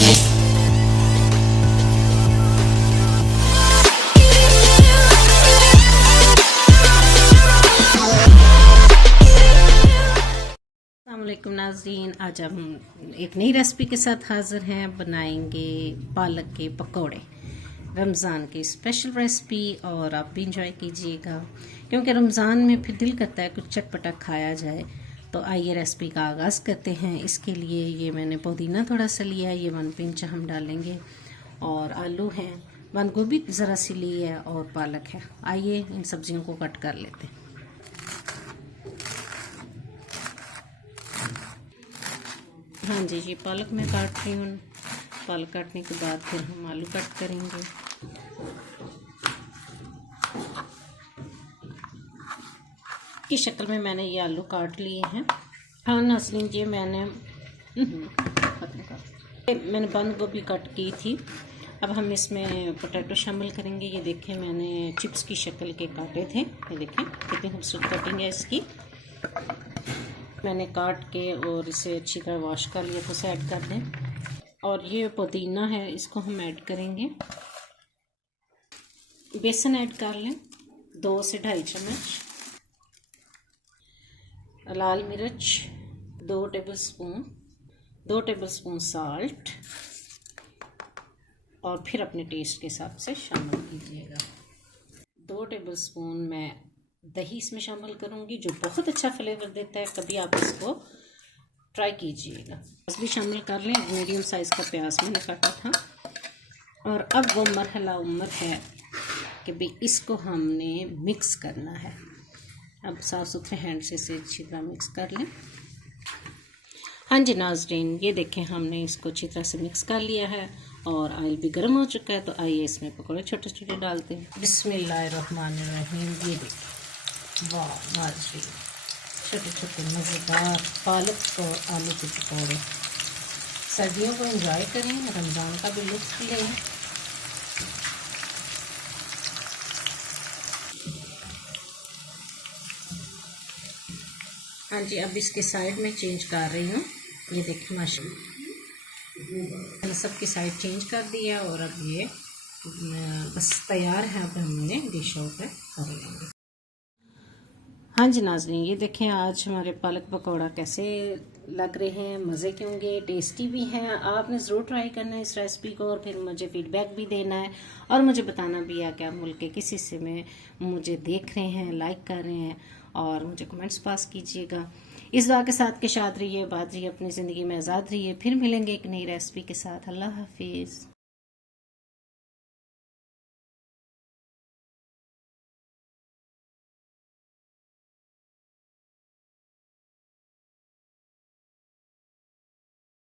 अस्सलामुअलैकुम नाज़रीन, आज हम एक नई रेसिपी के साथ हाज़िर हैं। बनाएंगे पालक के पकोड़े, रमज़ान की स्पेशल रेसिपी, और आप भी इंजॉय कीजिएगा क्योंकि रमज़ान में फिर दिल करता है कुछ चटपटा खाया जाए। तो आइए रेसिपी का आगाज़ करते हैं। इसके लिए ये मैंने पुदीना थोड़ा सा लिया है, ये 1 पिंच हम डालेंगे, और आलू हैं, बंद गोभी ज़रा सी ली है, और पालक है। आइए इन सब्जियों को कट कर लेते हैं। हाँ जी जी, पालक मैं काट रही हूँ। पालक काटने के बाद फिर हम आलू कट करेंगे। की शक्ल में मैंने ये आलू काट लिए हैं। हाँ नाज़रीन, ये मैंने बंद गोभी कट की थी। अब हम इसमें पोटैटो शामिल करेंगे। ये देखें, मैंने चिप्स की शक्ल के काटे थे। ये देखें कितनी खूबसूरत कटिंग है इसकी। मैंने काट के और इसे अच्छी तरह वॉश कर लिया, तो इसे ऐड कर दें। और ये पुदीना है, इसको हम ऐड करेंगे। बेसन ऐड कर लें 2 से 2.5 चम्मच। लाल मिर्च 2 टेबलस्पून, 2 टेबलस्पून साल्ट, और फिर अपने टेस्ट के हिसाब से शामिल कीजिएगा। 2 टेबलस्पून मैं दही इसमें शामिल करूँगी, जो बहुत अच्छा फ्लेवर देता है। कभी आप इसको ट्राई कीजिएगा। प्याज भी शामिल कर लें। मीडियम साइज़ का प्याज मैंने काटा था। और अब वो मरहला उम्र है कि भाई इसको हमने मिक्स करना है। अब साफ़ सुथरे हैंड से इसे अच्छी तरह मिक्स कर लें। हाँ जी नाज़रीन, ये देखें, हमने इसको अच्छी तरह से मिक्स कर लिया है, और ऑयल भी गर्म हो चुका है। तो आइए इसमें पकौड़े छोटे छोटे डालते हैं। बिस्मिल्लाहिर्रहमानिर्रहीम। ये देखें, वाह नाज़रीन, छोटे छोटे मज़ेदार पालक और आलू के पकौड़े। सर्दियों को एंजॉय करें, रमज़ान का भी लुत्फ़ लें। हाँ जी, अब इसके साइड में चेंज कर रही हूँ। ये देखिए माशाल्लाह, सबकी साइड चेंज कर दिया, और अब ये बस तैयार है। अब हमने डिश आउट कर लेंगे। हाँ जी नाज़रीन, ये देखें आज हमारे पालक पकौड़ा कैसे लग रहे हैं। मज़े के होंगे, टेस्टी भी हैं। आपने ज़रूर ट्राई करना है इस रेसिपी को, और फिर मुझे फीडबैक भी देना है, और मुझे बताना भी है कि आप मुल्क के किस हिस्से में मुझे देख रहे हैं, लाइक कर रहे हैं, और मुझे कमेंट्स पास कीजिएगा। इस दुआ के साथ कि शाद रहिए, बात रहिए, अपनी ज़िंदगी में आज़ाद रहिए। फिर मिलेंगे एक नई रेसिपी के साथ। अल्लाह हाफिज़।